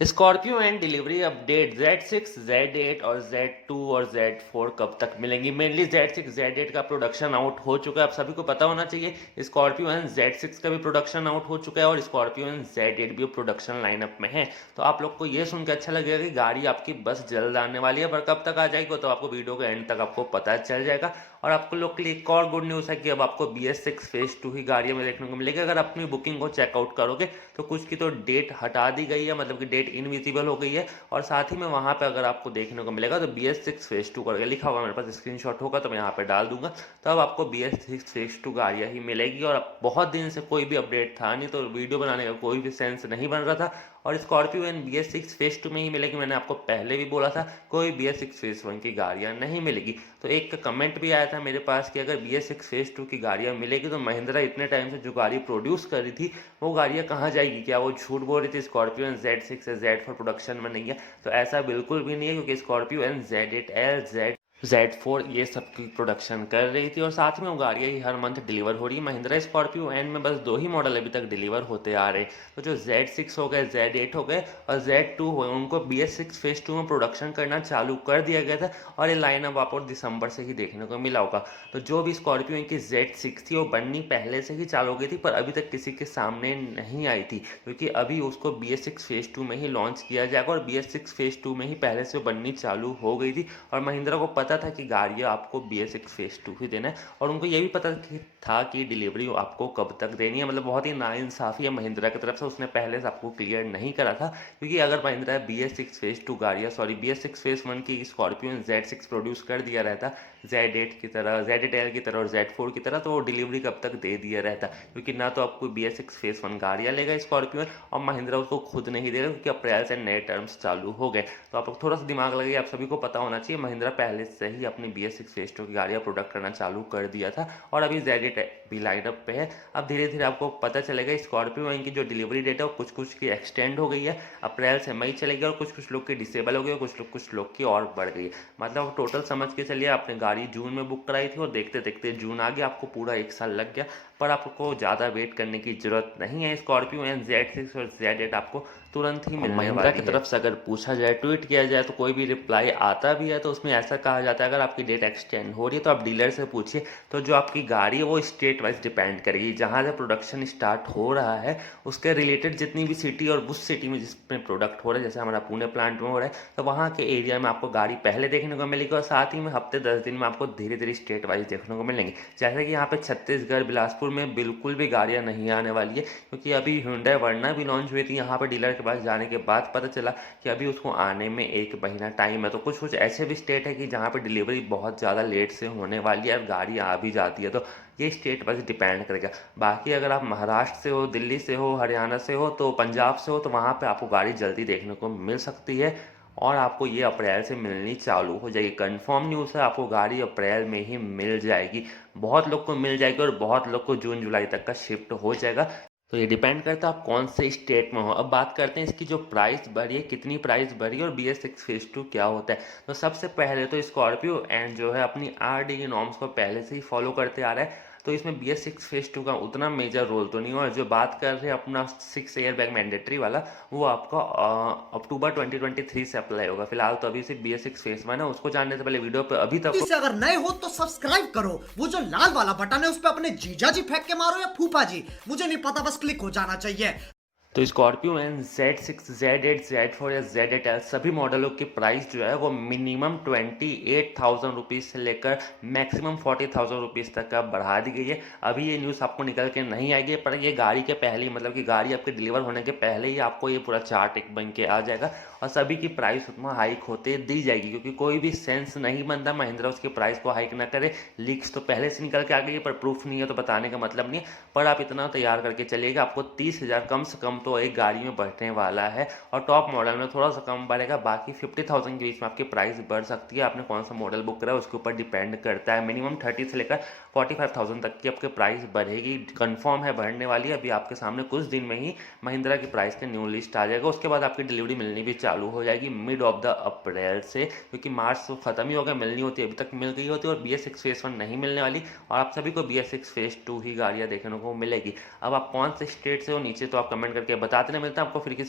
Scorpio and delivery update Z6, Z8 और Z2 और Z4 कब तक मिलेंगी। मेनली Z6, Z8 का प्रोडक्शन आउट हो चुका है, आप सभी को पता होना चाहिए। स्कॉर्पियो एंड Z6 का भी प्रोडक्शन आउट हो चुका है और स्कॉर्पियो एंड Z8 भी प्रोडक्शन लाइनअप में है। तो आप लोग को ये सुन के अच्छा लगेगा कि गाड़ी आपकी बस जल्द आने वाली है, पर कब तक आ जाएगी तो आपको वीडियो के एंड तक आपको पता चल जाएगा। और आपको लोग के लिए एक और गुड न्यूज़ है कि अब आपको BS6 फेज 2 ही गाड़ियों में देखने को मिलेगी। अगर अपनी बुकिंग को चेकआउट करोगे तो कुछ की तो डेट हटा दी गई है, मतलब कि डेट इनविजिबल हो गई है। और साथ ही में वहाँ पे अगर आपको देखने को मिलेगा तो BS6 फेज 2 करके लिखा होगा, मेरे पास स्क्रीनशॉट होगा तो मैं यहाँ पे डाल दूंगा। तो अब आपको BS6 फेज 2 गाड़ियाँ ही मिलेगी। और अब बहुत दिन से कोई भी अपडेट था नहीं, तो वीडियो बनाने का कोई भी सेंस नहीं बन रहा था। और स्कॉर्पियो एंड BS6 फेज 2 में ही मिलेगी। मैंने आपको पहले भी बोला था कोई BS6 फेज 1 की गाड़ियाँ नहीं मिलेगी। तो एक कमेंट भी आया था मेरे पास कि अगर BS6 फेज 2 की गाड़ियाँ मिलेगी तो महिंद्रा इतने टाइम से जो गाड़ी प्रोड्यूस कर रही थी वो गाड़ियाँ कहाँ जाएगी, क्या वो झूठ बोल रही थी स्कॉर्पियो एंड Z6 या Z4 प्रोडक्शन में नहीं है। तो ऐसा बिल्कुल भी नहीं है, क्योंकि स्कॉर्पियो एंड Z8L Z4 ये सब की प्रोडक्शन कर रही थी और साथ में वो गाड़ियाँ ही हर मंथ डिलीवर हो रही है। महिंद्रा स्कॉर्पियो एन में बस 2 ही मॉडल अभी तक डिलीवर होते आ रहे हैं। तो जो Z6 हो गए, Z8 हो गए और Z2 हो गए, उनको BS6 फेज 2 में प्रोडक्शन करना चालू कर दिया गया था और ये लाइनअप आपको दिसंबर से ही देखने को मिला होगा। तो जो भी स्कॉर्पियो की Z6 थी वो बननी पहले से ही चालू हो गई थी, पर अभी तक किसी के सामने नहीं आई थी, क्योंकि अभी उसको BS6 फेज 2 में ही लॉन्च किया जाएगा और BS6 फेज 2 में ही पहले से बननी चालू हो गई थी। और महिंद्रा को पता था कि गाड़ियाँ आपको BS6 फेज 2 ही देना है, और उनको ये भी पता था कि डिलीवरी आपको कब तक देनी है। मतलब बहुत ही नाइंसाफ़ी है महिंद्रा की तरफ से, उसने पहले से आपको क्लियर नहीं करा था। क्योंकि अगर महिंद्रा BS6 फेज 2 गाड़ियाँ BS6 फेज 1 की स्कॉर्पियो Z6 प्रोड्यूस कर दिया रहता Z8 की तरह, Z8L की तरह और Z4 की तरह, तो वो डिलीवरी कब तक दे दिया रहता। क्योंकि ना तो आपको BS6 फेज 1 गाड़ियाँ लेगा स्कॉर्पियो और महिंद्रा उसको खुद नहीं देगा, क्योंकि अप्रैल से नए टर्म्स चालू हो गए। तो आप थोड़ा सा दिमाग लगाइए, आप सभी को पता होना चाहिए महिंद्रा पहले से ही अपनी BS6 फेज 2 की गाड़ियाँ प्रोडक्ट करना चालू कर दिया था और अभी Z8 भी लाइनअप पे है। अब धीरे धीरे आपको पता चलेगा स्कॉर्पियो की जो डिलीवरी डेट है वो कुछ कुछ की एक्सटेंड हो गई है, अप्रैल से मई चलेगी और कुछ कुछ लोग की डिसेबल हो गई और कुछ लोग की और बढ़ गई है। मतलब टोटल समझ के चलिए, आपने गाड़ी जून में बुक कराई थी और देखते देखते जून आ गया, आपको पूरा 1 साल लग गया। पर आपको ज़्यादा वेट करने की ज़रूरत नहीं है। स्कॉर्पियो एंड Z6 और Z8 आपको तुरंत ही मिलने महिंद्रा की तरफ से अगर पूछा जाए, ट्वीट किया जाए, तो कोई भी रिप्लाई आता भी है तो उसमें ऐसा कहा जाता है अगर आपकी डेट एक्सटेंड हो रही है तो आप डीलर से पूछिए। तो जो आपकी गाड़ी है वो स्टेट वाइज डिपेंड करेगी, जहाँ से प्रोडक्शन स्टार्ट हो रहा है उसके रिलेटेड जितनी भी सिटी और उस सिटी में जिसमें प्रोडक्ट हो रहा है, जैसे हमारा पुणे प्लांट में हो रहा है, तो वहाँ के एरिया में आपको गाड़ी पहले देखने को मिलेगी और साथ ही में हफ्ते 10 दिन में आपको धीरे धीरे स्टेट वाइज देखने को मिलेंगी। जैसे कि यहाँ पे छत्तीसगढ़ बिलासपुर में बिल्कुल भी गाड़ियाँ नहीं आने वाली है, क्योंकि अभी Hyundai वर्ना भी लॉन्च हुई थी। यहाँ पर डीलर के पास जाने के बाद पता चला कि अभी उसको आने में 1 महीना टाइम है। तो कुछ कुछ ऐसे भी स्टेट है कि जहाँ पे डिलीवरी बहुत ज़्यादा लेट से होने वाली है और गाड़ी आ भी जाती है। तो ये स्टेट वाइज डिपेंड करेगा। बाकी अगर आप महाराष्ट्र से हो, दिल्ली से हो, हरियाणा से हो, तो पंजाब से हो, तो वहाँ पे आपको गाड़ी जल्दी देखने को मिल सकती है और आपको ये अप्रैल से मिलनी चालू हो जाएगी। कंफर्म न्यूज़ है, आपको गाड़ी अप्रैल में ही मिल जाएगी। बहुत लोग को मिल जाएगी और बहुत लोग को जून जुलाई तक का शिफ्ट हो जाएगा। तो ये डिपेंड करता है आप कौन से स्टेट में हो। अब बात करते हैं इसकी जो प्राइस बढ़ी है, कितनी प्राइस बढ़ी है और BS6 फेज 2 क्या होता है। तो सबसे पहले तो स्कॉर्पियो एंड जो है अपनी RDE नॉर्म्स को पहले से ही फॉलो करते आ रहा है, तो इसमें BS6 फेज 2 का उतना मेजर रोल तो नहीं है। और जो बात कर रहे हैं अपना 6 एयर बैग मैंडेटरी वाला, वो आपका अक्टूबर 2023 से अप्लाई होगा। फिलहाल तो अभी सिर्फ BS6 फेज 1 है। उसको जानने से पहले वीडियो पे अभी तक से अगर नए हो तो सब्सक्राइब करो, वो जो लाल वाला बटन है उस पर अपने जीजा जी फेंक के मारो या फूफा जी, मुझे नहीं पता, बस क्लिक हो जाना चाहिए। तो Scorpio and Z6, Z8, Z4 या Z8L सभी मॉडलों की प्राइस जो है वो मिनिमम 28,000 रुपीज़ से लेकर मैक्सिमम 40,000 रुपीज़ तक का बढ़ा दी गई है। अभी ये न्यूज़ आपको निकल के नहीं आएगी, पर ये गाड़ी के पहले ही, मतलब कि गाड़ी आपके डिलीवर होने के पहले ही आपको ये पूरा चार्ट एक बन के आ जाएगा और सभी की प्राइस उतना हाइक होते दी जाएगी। क्योंकि कोई भी सेंस नहीं बनता महिंद्रा उसकी प्राइस को हाइक ना करे। लीक्स तो पहले से निकल के आ गई है, पर प्रूफ नहीं है तो बताने का मतलब नहीं है। पर आप इतना तैयार करके चलिएगा, आपको 30,000 कम से कम तो एक गाड़ी में बढ़ने वाला है और टॉप मॉडल में थोड़ा सा कम बढ़ेगा। बाकी 50,000 के बीच में आपकी प्राइस बढ़ सकती है। आपने कौन सा मॉडल बुक करा है उसके ऊपर डिपेंड करता है। मिनिमम 30 से लेकर 45,000 तक की आपकी प्राइस बढ़ेगी, कंफर्म है बढ़ने वाली है। अभी आपके सामने कुछ दिन में ही महिंद्रा की प्राइस का न्यू लिस्ट आ जाएगा। उसके बाद आपकी डिलीवरी मिलनी भी चालू हो जाएगी मिड ऑफ द अप्रैल से, क्योंकि मार्च तो खत्म ही हो गया, मिलनी होती है, अभी तक मिल गई होती है। और BS6 फेज 1 नहीं मिलने वाली और आप सभी को BS6 फेज 2 ही गाड़ियाँ देखने को मिलेगी। अब आप कौन से स्टेट से हो नीचे तो आप कमेंट करके बता देना। मिलता है आपको फिर किसी